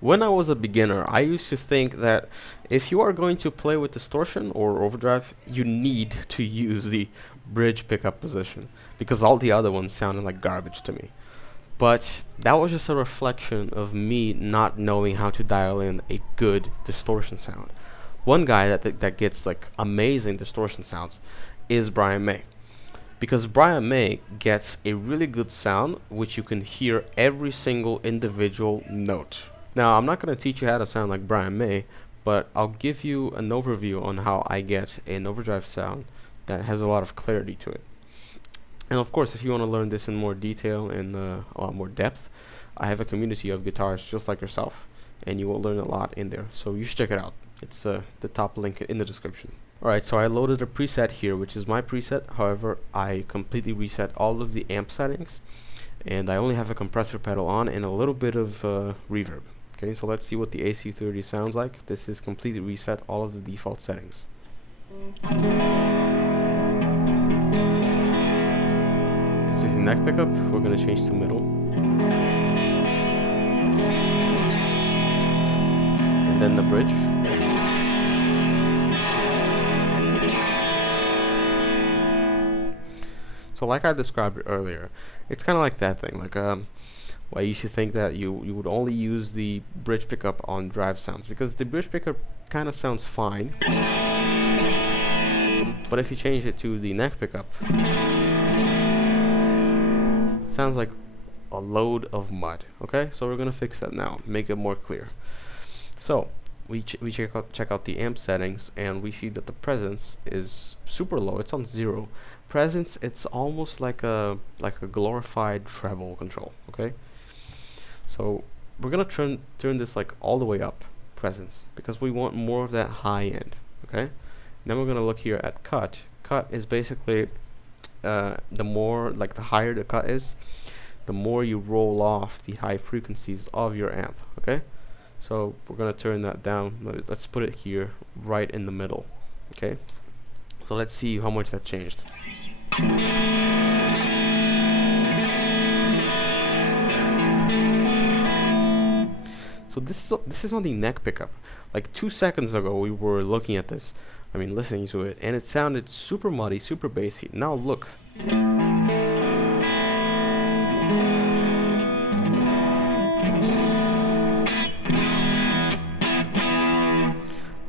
When I was a beginner, I used to think that if you are going to play with distortion or overdrive, you need to use the bridge pickup position because all the other ones sounded like garbage to me. But that was just a reflection of me not knowing how to dial in a good distortion sound. One guy that gets like amazing distortion sounds is Brian May, because Brian May gets a really good sound which you can hear every single individual note. Now, I'm not going to teach you how to sound like Brian May, but I'll give you an overview on how I get an overdrive sound that has a lot of clarity to it. And of course, if you want to learn this in more detail and a lot more depth, I have a community of guitarists just like yourself, and you will learn a lot in there. So you should check it out. It's the top link in the description. Alright, so I loaded a preset here, which is my preset. However, I completely reset all of the amp settings, and I only have a compressor pedal on and a little bit of reverb. Okay, so let's see what the AC30 sounds like. This is completely reset all of the default settings. This is the neck pickup. We're going to change to middle. And then the bridge. So like I described earlier, it's kind of like that thing. Like I used to think that you would only use the bridge pickup on drive sounds because the bridge pickup kind of sounds fine. But if you change it to the neck pickup, it sounds like a load of mud. Okay, so we're gonna fix that now, make it more clear. So we check out the amp settings, and we see that the presence is super low. It's on 0. Presence, it's almost like a glorified treble control. Okay, so we're gonna turn this like all the way up, presence, because we want more of that high end. Okay, then we're gonna look here at cut. Cut is basically the more, like the higher the cut is, the more you roll off the high frequencies of your amp. Okay, so we're gonna turn that down. Let's put it here right in the middle. Okay, so let's see how much that changed. So this is on the neck pickup. Like 2 seconds ago we were looking at this, I mean listening to it, and it sounded super muddy, super bassy. Now look.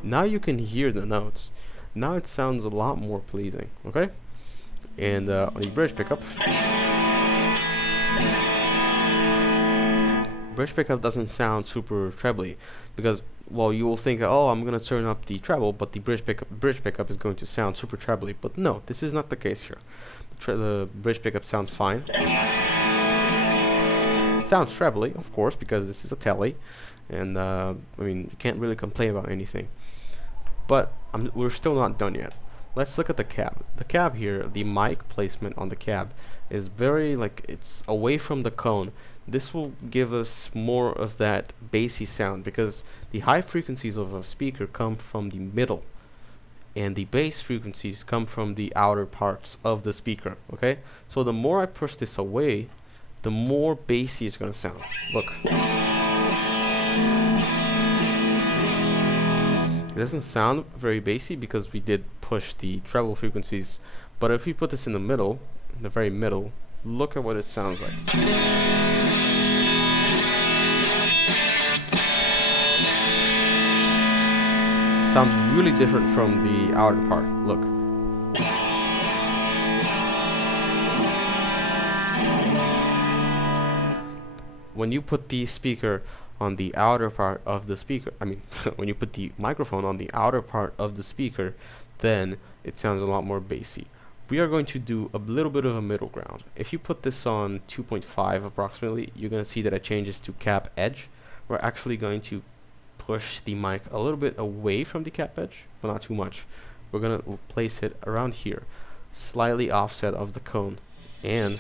Now you can hear the notes. Now it sounds a lot more pleasing. Okay, and on the bridge pickup doesn't sound super trebly, because, well, you will think, oh, I'm gonna turn up the treble, but the bridge pickup is going to sound super trebly. But no, this is not the case here. The bridge pickup sounds fine. Sounds trebly, of course, because this is a telly, and I mean, you can't really complain about anything. But we're still not done yet. Let's look at the cab. The cab here, the mic placement on the cab is very, like, it's away from the cone. This will give us more of that bassy sound, because the high frequencies of a speaker come from the middle, and the bass frequencies come from the outer parts of the speaker. Okay, so the more I push this away, the more bassy it's gonna sound. Look. It doesn't sound very bassy because we did push the treble frequencies, but if we put this in the middle, in the very middle, look at what it sounds like. Sounds really different from the outer part. Look. When you put the speaker on the outer part of the speaker, I mean, when you put the microphone on the outer part of the speaker, then it sounds a lot more bassy. We are going to do a little bit of a middle ground. If you put this on 2.5 approximately, you're going to see that it changes to cap edge. We're actually going to push the mic a little bit away from the cap edge, but not too much. We're going to place it around here, slightly offset of the cone, and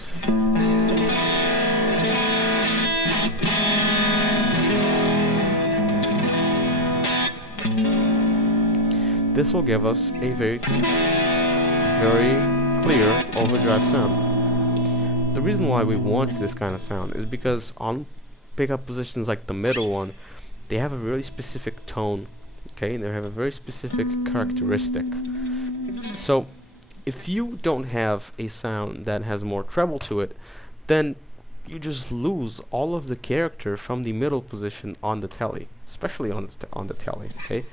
this will give us a very clear overdrive sound. The reason why we want this kind of sound is because on pickup positions like the middle one, they have a really specific tone, okay, and they have a very specific characteristic. So if you don't have a sound that has more treble to it, then you just lose all of the character from the middle position on the telly, especially on the telly, okay?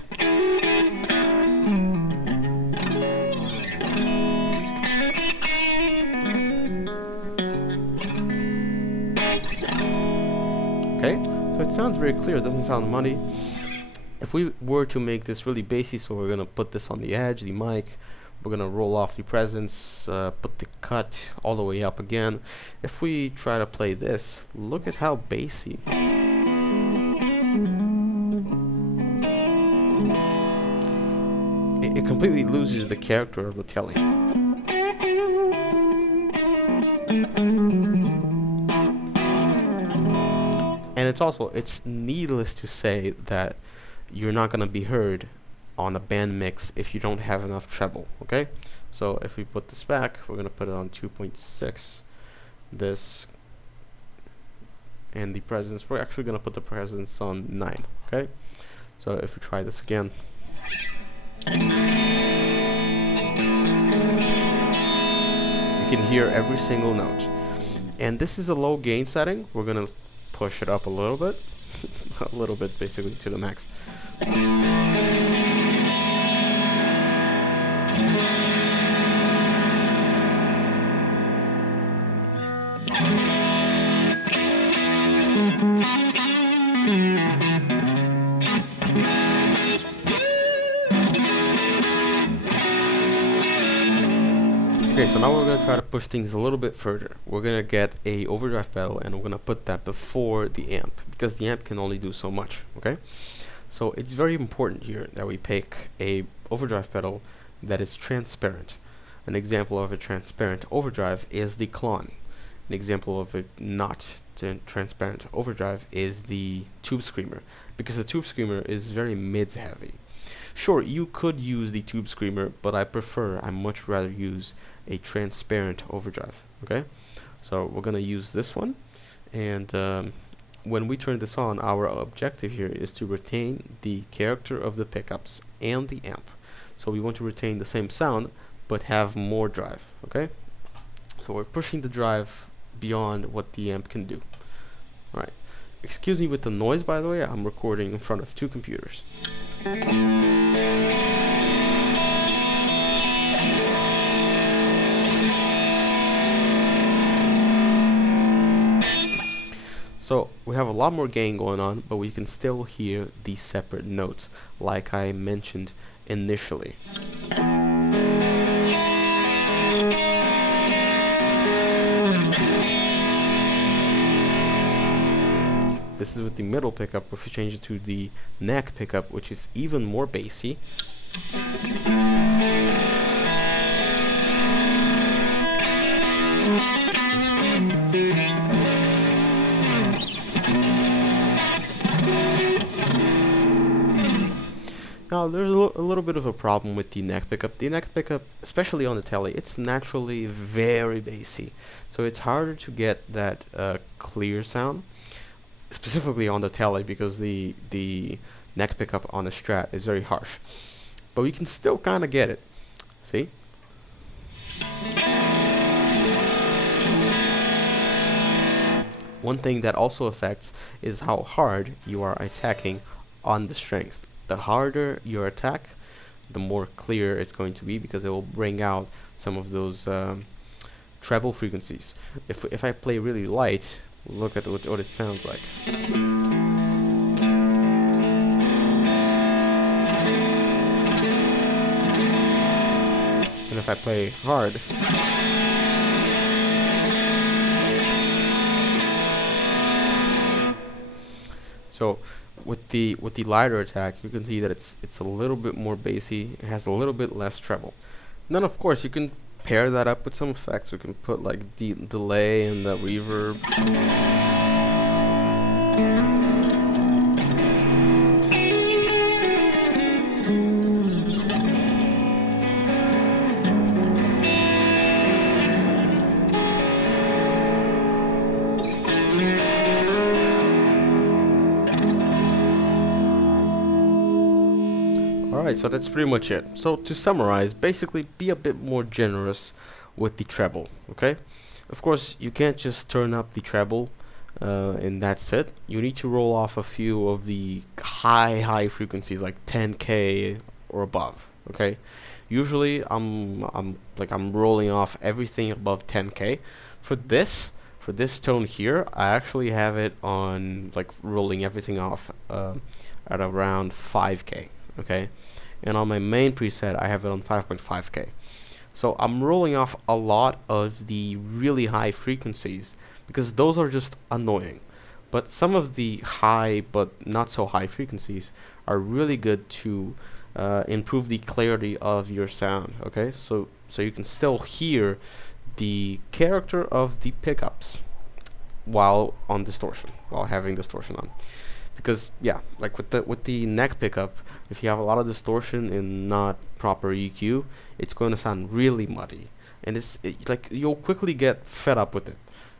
Okay, so it sounds very clear, it doesn't sound muddy. If we were to make this really bassy, so we're gonna put this on the edge, the mic, we're gonna roll off the presence, put the cut all the way up again. If we try to play this, look at how bassy. It completely loses the character of the telly. And it's needless to say that you're not gonna be heard on a band mix if you don't have enough treble, okay? So if we put this back, we're gonna put it on 2.6, this, and the presence, we're actually gonna put the presence on 9, okay? So if we try this again, you can hear every single note. And this is a low gain setting. We're gonna push it up a little bit, a little bit basically to the max. Okay, so now we're going to try to push things a little bit further. We're going to get a overdrive pedal and we're going to put that before the amp, because the amp can only do so much, okay? So it's very important here that we pick a overdrive pedal that is transparent. An example of a transparent overdrive is the Klon. An example of a not transparent overdrive is the Tube Screamer, because the Tube Screamer is very mids heavy. Sure, you could use the Tube Screamer, but I much rather use a transparent overdrive, okay? So we're gonna use this one, and when we turn this on, our objective here is to retain the character of the pickups and the amp. So we want to retain the same sound, but have more drive, okay? So we're pushing the drive beyond what the amp can do. Alright, excuse me with the noise, by the way, I'm recording in front of two computers. So we have a lot more gain going on, but we can still hear the separate notes like I mentioned initially. This is with the middle pickup. If we change it to the neck pickup, which is even more bassy, now there's a little bit of a problem with the neck pickup. The neck pickup, especially on the telly, it's naturally very bassy, so it's harder to get that clear sound, specifically on the telly, because the neck pickup on the Strat is very harsh. But we can still kind of get it. See? One thing that also affects is how hard you are attacking on the strings. The harder your attack, the more clear it's going to be, because it will bring out some of those treble frequencies. If I play really light, look at what it sounds like. And if I play hard, so with the lighter attack, you can see that it's a little bit more bassy. It has a little bit less treble. And then of course you can pair that up with some effects. You can put like the delay and the reverb. Alright, so that's pretty much it. So to summarize, basically be a bit more generous with the treble, okay? Of course, you can't just turn up the treble and that's it. You need to roll off a few of the high frequencies like 10K or above, okay? Usually I'm rolling off everything above 10K. For this tone here, I actually have it on like rolling everything off at around 5K, okay? And on my main preset, I have it on 5.5K. So I'm rolling off a lot of the really high frequencies because those are just annoying. But some of the high but not so high frequencies are really good to improve the clarity of your sound, okay? So you can still hear the character of the pickups while on distortion, while having distortion on. Because yeah, like with the neck pickup, if you have a lot of distortion and not proper EQ, it's going to sound really muddy, and like you'll quickly get fed up with it.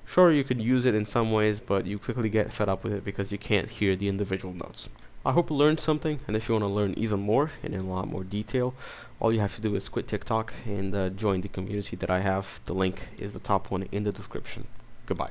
Sure, you could use it in some ways, but you quickly get fed up with it because you can't hear the individual notes. I hope you learned something, and if you want to learn even more and in a lot more detail, all you have to do is quit TikTok and join the community that I have. The link is the top one in the description. Goodbye.